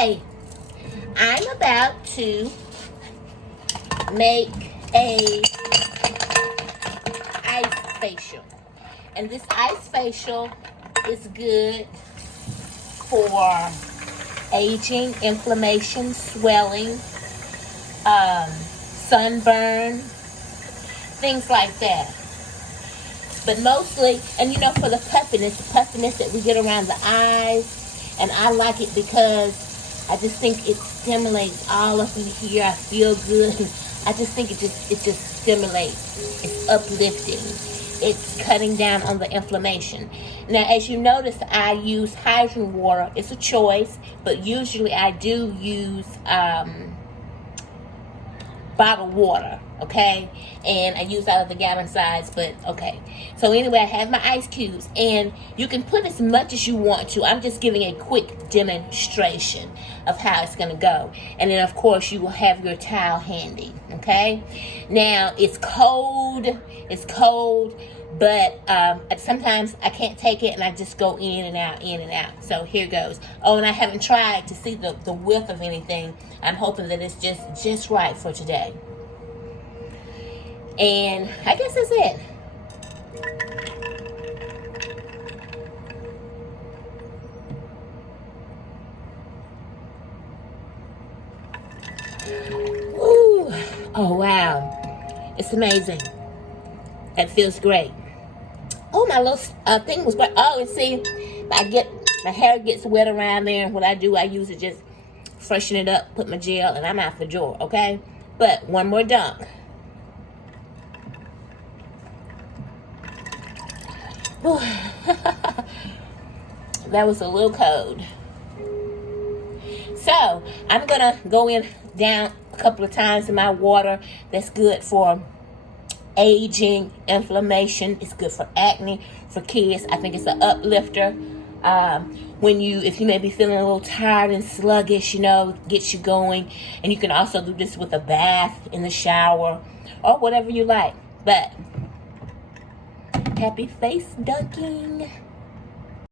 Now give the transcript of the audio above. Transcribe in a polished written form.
Okay, I'm about to make a ice facial. And this ice facial is good for aging, inflammation, swelling, sunburn, things like that. But mostly, and you know, for the puffiness that we get around the eyes, and I like it because I just think it stimulates all up in here. I feel good. I just think it just stimulates. It's uplifting. It's cutting down on the inflammation. Now, as you notice, I use hydrogen water. It's a choice, but usually I do use bottled water, okay? And I use out of the gallon size, but okay. So anyway, I have my ice cubes, and you can put as much as you want to. I'm just giving a quick demonstration of how it's gonna go. And then of course you will have your towel handy, okay? Now it's cold, but sometimes I can't take it and I just go in and out. So here goes. Oh, and I haven't tried to see the width of anything. I'm hoping that it's just right for today. And I guess that's it. Ooh. Oh, wow. It's amazing. It feels great. Oh, my little thing was great. Oh, and see, my hair gets wet around there, and what I do, I use it just freshen it up, put my gel, and I'm out the door, okay? But one more dunk. That was a little cold. So I'm gonna go in down a couple of times in my water. That's good for aging, inflammation. It's good for acne, for kids. I think it's an uplifter. If you may be feeling a little tired and sluggish, you know, gets you going. And you can also do this with a bath, in the shower, or whatever you like. But happy face dunking.